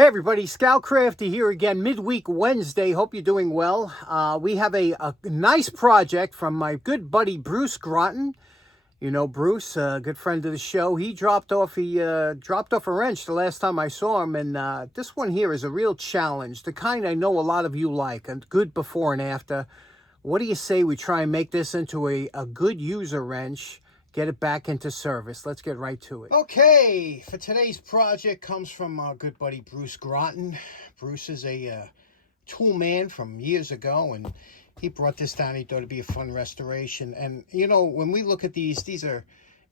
Hey everybody, Scout Crafty here again, midweek Wednesday. Hope you're doing well. We have a nice project from my good buddy Bruce Groton. You know Bruce, a good friend of the show. He dropped off a wrench the last time I saw him, and this one here is a real challenge, the kind I know a lot of you like, a good before and after. What do you say we try and make this into a good user wrench? Get it back into service. Let's get right to it. Okay, for today's project comes from our good buddy Bruce Groton. Bruce is a tool man from years ago, and he brought this down. He thought it'd be a fun restoration. And you know, when we look at these are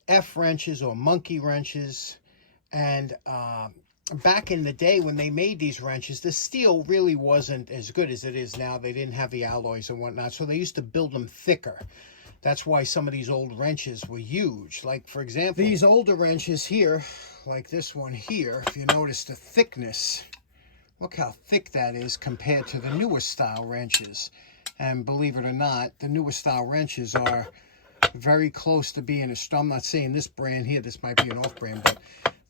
F wrenches or monkey wrenches. And back in the day when they made these wrenches, the steel really wasn't as good as it is now. They didn't have the alloys and whatnot, so they used to build them thicker. That's why some of these old wrenches were huge. Like, for example, these older wrenches here, like this one here, if you notice the thickness, look how thick that is compared to the newer style wrenches. And believe it or not, the newer style wrenches are very close to being I'm not saying this brand here, this might be an off-brand, but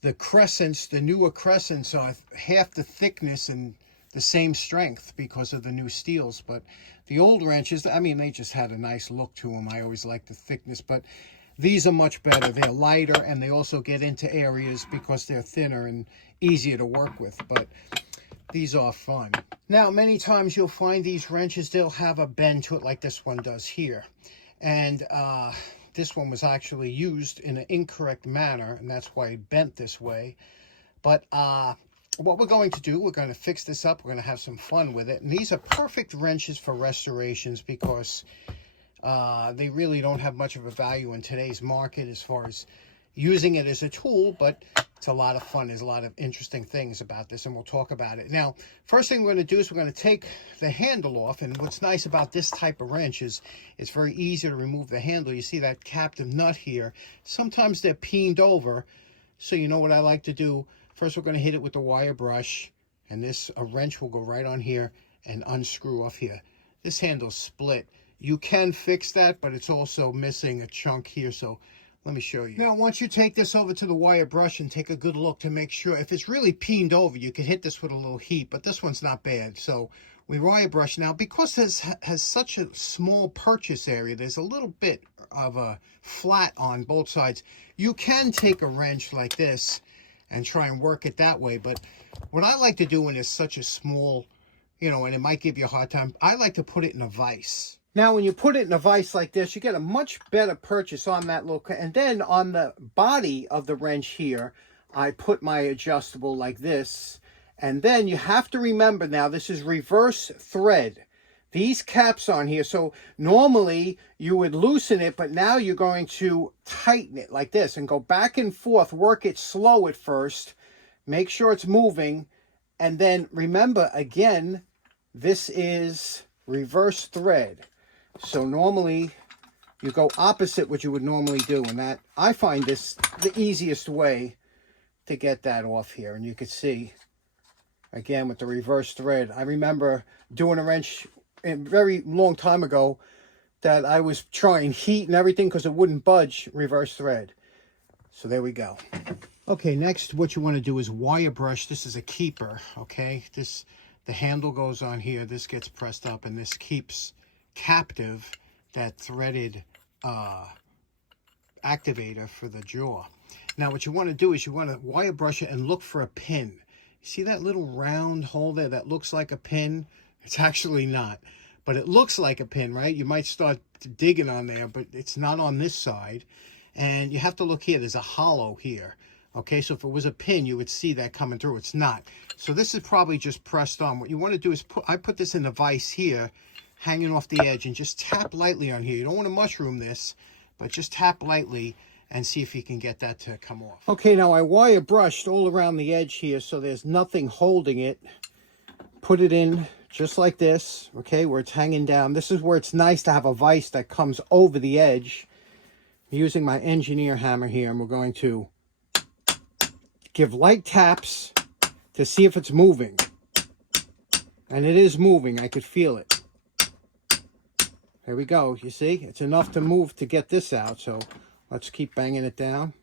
the crescents, the newer crescents are half the thickness and the same strength because of the new steels. But the old wrenches, I mean, they just had a nice look to them. I always liked the thickness, but these are much better. They're lighter, and they also get into areas because they're thinner and easier to work with. But these are fun. Now, many times you'll find these wrenches, they'll have a bend to it like this one does here. And this one was actually used in an incorrect manner, and that's why it bent this way. But what we're going to do, we're going to fix this up. We're going to have some fun with it. And these are perfect wrenches for restorations because they really don't have much of a value in today's market as far as using it as a tool, but it's a lot of fun. There's a lot of interesting things about this, and we'll talk about it. Now, first thing we're going to do is we're going to take the handle off, and what's nice about this type of wrench is it's very easy to remove the handle. You see that captive nut here. Sometimes they're peened over, so you know what I like to do. First, we're going to hit it with the wire brush, and a wrench will go right on here and unscrew off here. This handle's split. You can fix that, but it's also missing a chunk here, so let me show you. Now, once you take this over to the wire brush and take a good look to make sure, if it's really peened over, you could hit this with a little heat, but this one's not bad. So we wire brush. Now, because this has such a small purchase area, there's a little bit of a flat on both sides. You can take a wrench like this and try and work it that way. But what I like to do when it's such a small, you know, and it might give you a hard time, I like to put it in a vise. Now, when you put it in a vise like this, you get a much better purchase on that little, and then on the body of the wrench here, I put my adjustable like this. And then you have to remember now, this is reverse thread. These caps on here, so normally you would loosen it, but now you're going to tighten it like this and go back and forth, work it slow at first, make sure it's moving, and then remember again, this is reverse thread. So normally you go opposite what you would normally do, and that, I find this the easiest way to get that off here. And you can see, again, with the reverse thread, I remember doing a wrench a very long time ago that I was trying heat and everything because it wouldn't budge, reverse thread. So there we go. Okay, next what you want to do is wire brush. This is a keeper, okay? The handle goes on here, this gets pressed up, and this keeps captive that threaded activator for the jaw. Now what you want to do is you want to wire brush it and look for a pin. See that little round hole there that looks like a pin? It's actually not, but it looks like a pin, right? You might start digging on there, but it's not on this side. And you have to look here. There's a hollow here. Okay, so if it was a pin, you would see that coming through. It's not. So this is probably just pressed on. What you want to do is I put this in the vise here, hanging off the edge, and just tap lightly on here. You don't want to mushroom this, but just tap lightly and see if you can get that to come off. Okay, now I wire brushed all around the edge here, so there's nothing holding it. Put it in just like this, okay, where it's hanging down. This is where it's nice to have a vise that comes over the edge. I'm using my engineer hammer here, and we're going to give light taps to see if it's moving. And it is moving. I could feel it. There we go. You see? It's enough to move to get this out. So let's keep banging it down.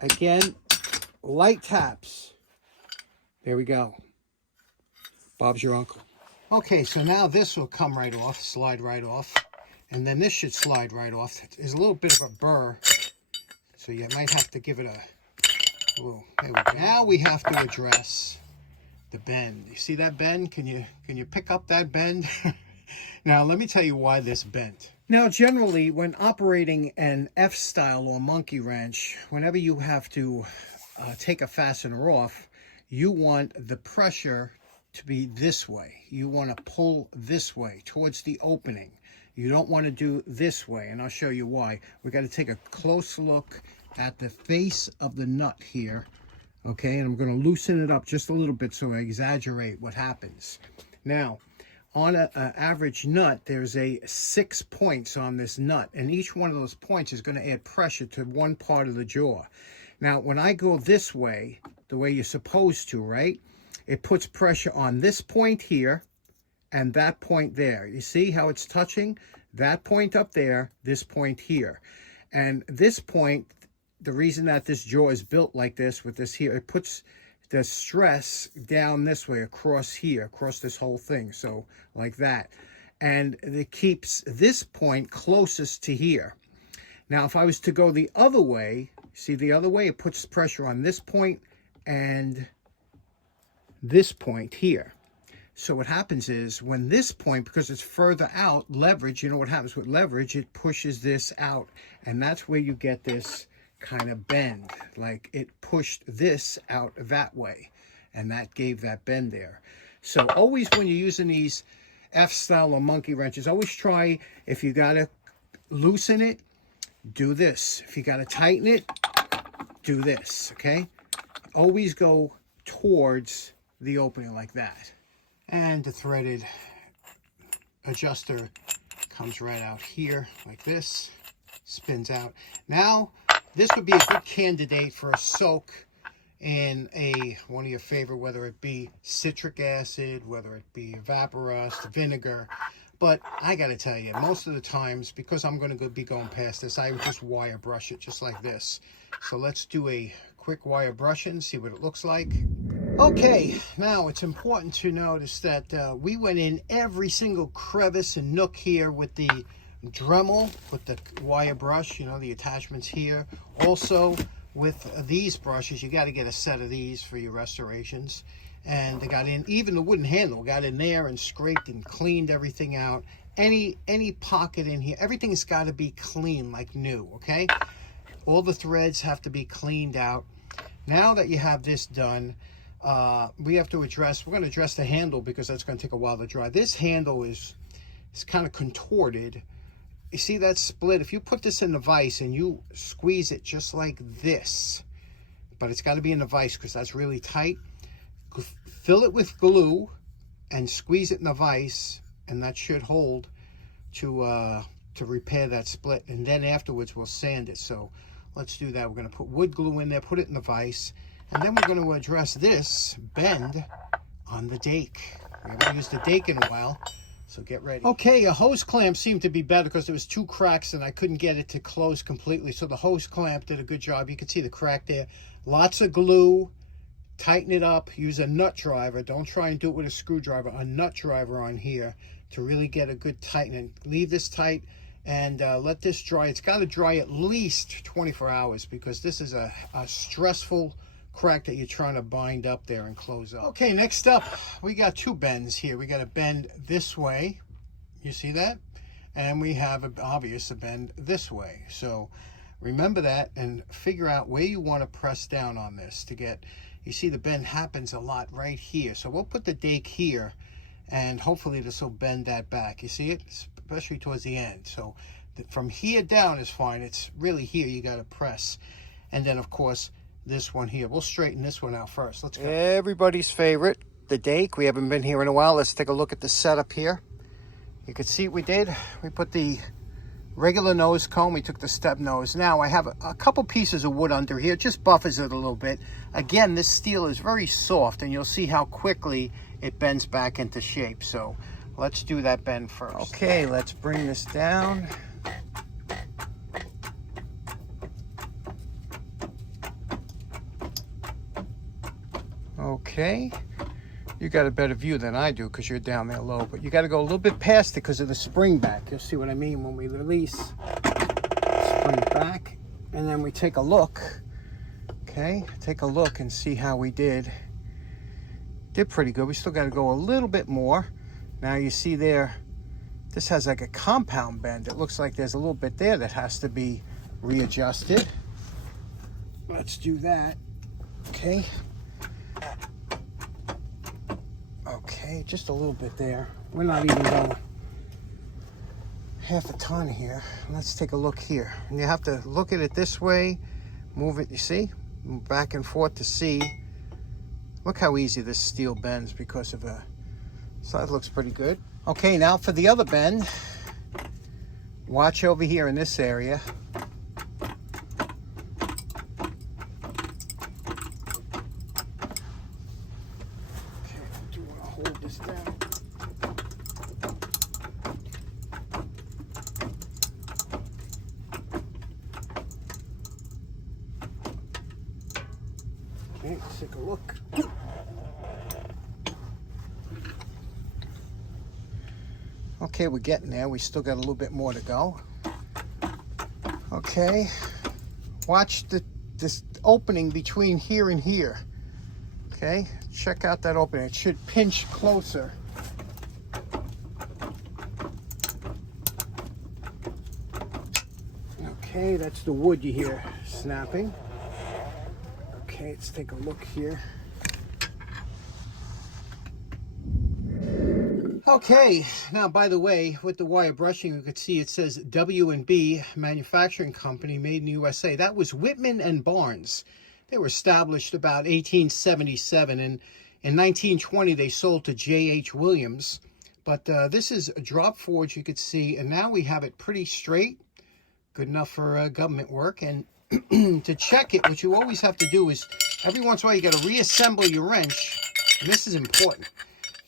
Again, light taps. There we go. Bob's your uncle. Okay, so now this will come right off, slide right off. And then this should slide right off. There's a little bit of a burr, so you might have to give it a little. There we go. Now we have to address the bend. You see that bend? Can you pick up that bend? Now, let me tell you why this bent. Now, generally, when operating an F-style or monkey wrench, whenever you have to take a fastener off, you want the pressure to be this way. You want to pull this way towards the opening. You don't want to do this way, and I'll show you why. We got to take a close look at the face of the nut here, okay? And I'm going to loosen it up just a little bit so I exaggerate what happens. Now, on an average nut, there's 6 points on this nut, and each one of those points is going to add pressure to one part of the jaw. Now, when I go this way, the way you're supposed to, right, it puts pressure on this point here and that point there. You see how it's touching? That point up there, this point here. And this point, the reason that this jaw is built like this with this here, it puts the stress down this way across here, across this whole thing. So like that. And it keeps this point closest to here. Now, if I was to go the other way, see the other way, it puts pressure on this point and this point here. So what happens is when this point, because it's further out, leverage, you know what happens with leverage, it pushes this out. And that's where you get this kind of bend. Like it pushed this out that way. And that gave that bend there. So always when you're using these F-style or monkey wrenches, always try, if you got to loosen it, do this. If you got to tighten it, do this, okay? Always go towards the opening like that. And the threaded adjuster comes right out here like this, spins out. Now, this would be a good candidate for a soak in one of your favorite, whether it be citric acid, whether it be Vaporust, vinegar. But I got to tell you, most of the times, because I'm going to be going past this, I would just wire brush it just like this. So let's do a quick wire brushing, see what it looks like. Okay, now it's important to notice that we went in every single crevice and nook here with the Dremel, with the wire brush, you know, the attachments here. Also, with these brushes, you got to get a set of these for your restorations. And they got in, even the wooden handle got in there and scraped and cleaned everything out. Any pocket in here, everything's got to be clean like new, okay? All the threads have to be cleaned out. Now that you have this done, we have to address, we're going to address the handle because that's going to take a while to dry. This handle is kind of contorted. You see that split? If you put this in the vise and you squeeze it just like this, but it's got to be in the vise because that's really tight, fill it with glue and squeeze it in the vise, and that should hold to repair that split. And then afterwards we'll sand it. So let's do that. We're going to put wood glue in there, put it in the vise, and then we're going to address this bend on the dake. We haven't used the dake in a while, so get ready. Okay, a hose clamp seemed to be better because there was 2 cracks and I couldn't get it to close completely. So the hose clamp did a good job. You can see the crack there. Lots of glue. Tighten it up. Use a nut driver. Don't try and do it with a screwdriver. A nut driver on here to really get a good tightening. Leave this tight and let this dry. It's got to dry at least 24 hours because this is a stressful crack that you're trying to bind up there and close up. Okay, next up, we got 2 bends here. We got a bend this way. You see that? And we have an obvious bend this way. So remember that and figure out where you want to press down on this to get, you see the bend happens a lot right here. So we'll put the dake here and hopefully this will bend that back. You see it? Especially towards the end. So from here down is fine. It's really here you got to press. And then of course, this one here. We'll straighten this one out first. Let's go. Everybody's favorite, the dake. We haven't been here in a while. Let's take a look at the setup here. You can see what we did. We put the regular nose cone. We took the stub nose. Now I have a couple pieces of wood under here. It just buffers it a little bit. Again, this steel is very soft and you'll see how quickly it bends back into shape. So let's do that bend first. Okay, let's bring this down. Okay. You got a better view than I do because you're down there low, but you got to go a little bit past it because of the spring back. You'll see what I mean when we release. Spring back, and then we take a look. Okay, take a look and see how we did. Did pretty good. We still got to go a little bit more. Now you see there, this has like a compound bend. It looks like there's a little bit there that has to be readjusted. Let's do that. Okay. Okay, just a little bit there. We're not even going half a ton here. Let's take a look here. And you have to look at it this way, move it, you see? Move back and forth to see. Look how easy this steel bends because of a, so that looks pretty good. Okay, now for the other bend. Watch over here in this area. Hold this down. Okay, let's take a look. Okay, we're getting there. We still got a little bit more to go. Okay, watch this opening between here and here. Okay, check out that opening. It should pinch closer. Okay, that's the wood you hear snapping. Okay, let's take a look here. Okay, now by the way, with the wire brushing, you could see it says W&B Manufacturing Company, made in the USA. That was Whitman and Barnes. They were established about 1877, and in 1920 they sold to J.H. Williams. But this is a drop forge, you could see, and now we have it pretty straight, good enough for government work. And to check it, what you always have to do is, every once in a while you got to reassemble your wrench, and this is important.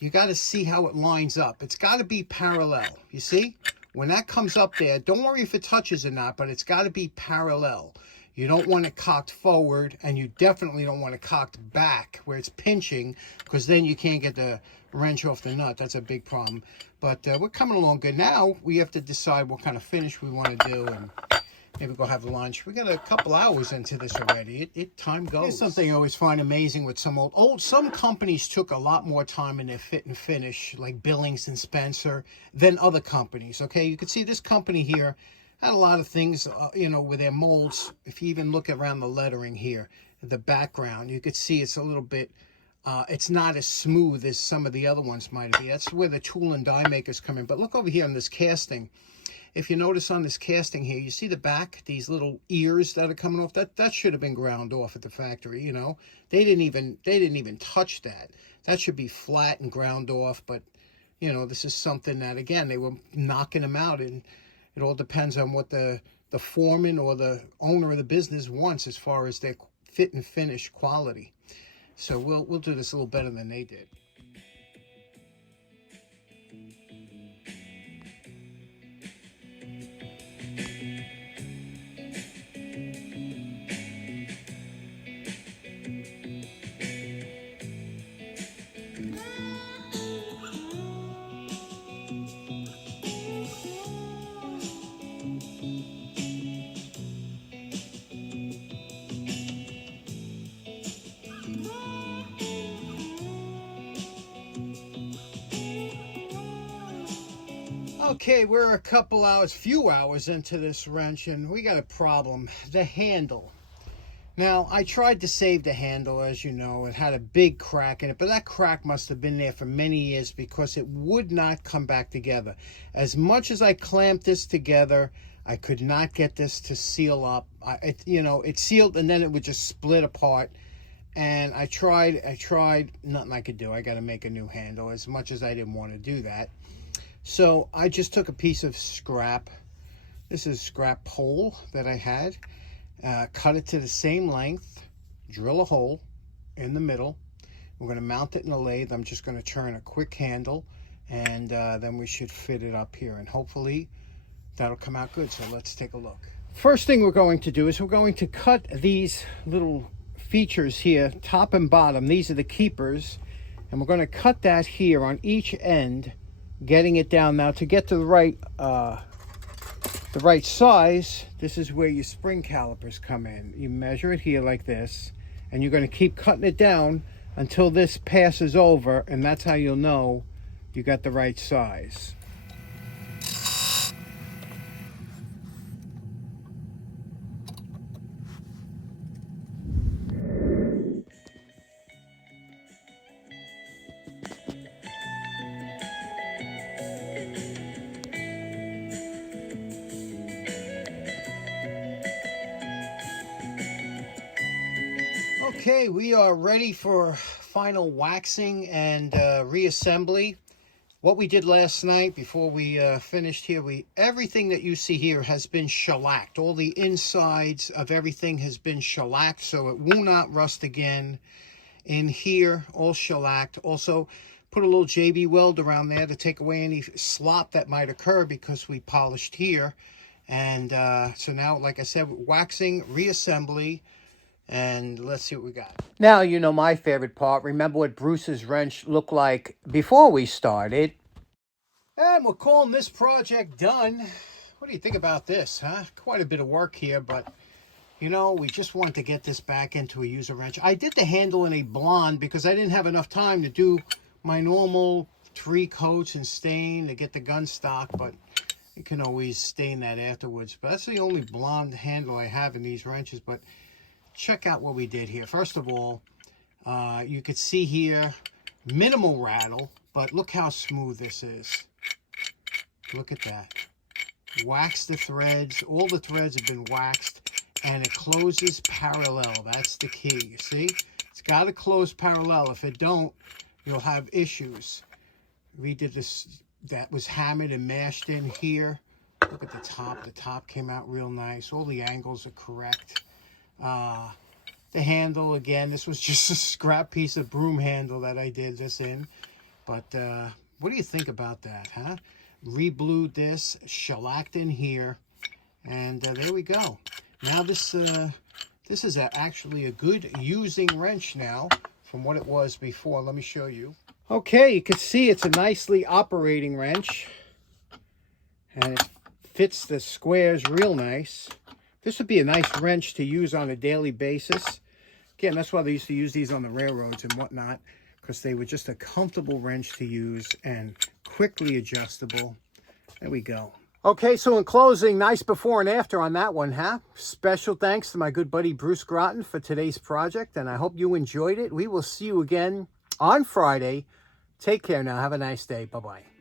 You got to see how it lines up. It's got to be parallel, you see? When that comes up there, don't worry if it touches or not, but it's got to be parallel. You don't want it cocked forward, and you definitely don't want it cocked back where it's pinching, because then you can't get the wrench off the nut. That's a big problem. But we're coming along good. Now we have to decide what kind of finish we want to do, and maybe go have lunch. We got a couple hours into this already. Time goes. Here's something I always find amazing with some companies took a lot more time in their fit and finish, like Billings and Spencer, than other companies. Okay, you can see this company here had a lot of things, you know, with their molds. If you even look around the lettering here, the background, you could see it's a little bit, it's not as smooth as some of the other ones might be. That's where the tool and die makers come in. But look over here on this casting. If you notice on this casting here, you see the back, these little ears that are coming off. That should have been ground off at the factory, you know. They didn't even touch that. That should be flat and ground off. But, you know, this is something that, again, they were knocking them out, and it all depends on what the foreman or the owner of the business wants as far as their fit and finish quality. So we'll do this a little better than they did. Okay, we're a few hours into this wrench, and we got a problem. The handle. Now, I tried to save the handle, as you know. It had a big crack in it, but that crack must have been there for many years because it would not come back together. As much as I clamped this together, I could not get this to seal up. It sealed, and then it would just split apart. And I tried, nothing I could do. I got to make a new handle, as much as I didn't want to do that. So I just took a piece of scrap. This is scrap pole that I had. Cut it to the same length. Drill a hole in the middle. We're going to mount it in a lathe. I'm just going to turn a quick handle, and then we should fit it up here. And hopefully that'll come out good. So let's take a look. First thing we're going to do is we're going to cut these little features here, top and bottom. These are the keepers. And we're going to cut that here on each end, getting it down. Now to get to the right size, this is where your spring calipers come in. You measure it here like this, and you're going to keep cutting it down until this passes over, and that's how you'll know you got the right size. Okay, we are ready for final waxing and reassembly. What we did last night before we finished here, everything that you see here has been shellacked. All the insides of everything has been shellacked, so it will not rust again. In here, all shellacked. Also, put a little JB weld around there to take away any slop that might occur because we polished here. And so now, like I said, waxing, reassembly. And let's see what we got. Now, you know my favorite part. Remember what Bruce's wrench looked like before we started. And we're calling this project done. What do you think about this, huh? Quite a bit of work here, but, you know, we just wanted to get this back into a user wrench. I did the handle in a blonde because I didn't have enough time to do my normal 3 coats and stain to get the gun stock, but you can always stain that afterwards. But that's the only blonde handle I have in these wrenches, but check out what we did here. First of all, you could see here minimal rattle, but look how smooth this is. Look at that. Wax the threads. All the threads have been waxed, and it closes parallel. That's the key. You see? It's got to close parallel. If it don't, you'll have issues. We did this. That was hammered and mashed in here. Look at the top. The top came out real nice. All the angles are correct. The handle, again, this was just a scrap piece of broom handle that I did this in. But what do you think about that, huh? Re-blued this, shellacked in here, and there we go. Now this is actually a good using wrench now from what it was before. Let me show you. Okay, you can see it's a nicely operating wrench, and it fits the squares real nice. This would be a nice wrench to use on a daily basis. Again, that's why they used to use these on the railroads and whatnot, because they were just a comfortable wrench to use and quickly adjustable. There we go. Okay, so in closing, nice before and after on that one, huh? Special thanks to my good buddy Bruce Groton for today's project, and I hope you enjoyed it. We will see you again on Friday. Take care now. Have a nice day. Bye-bye.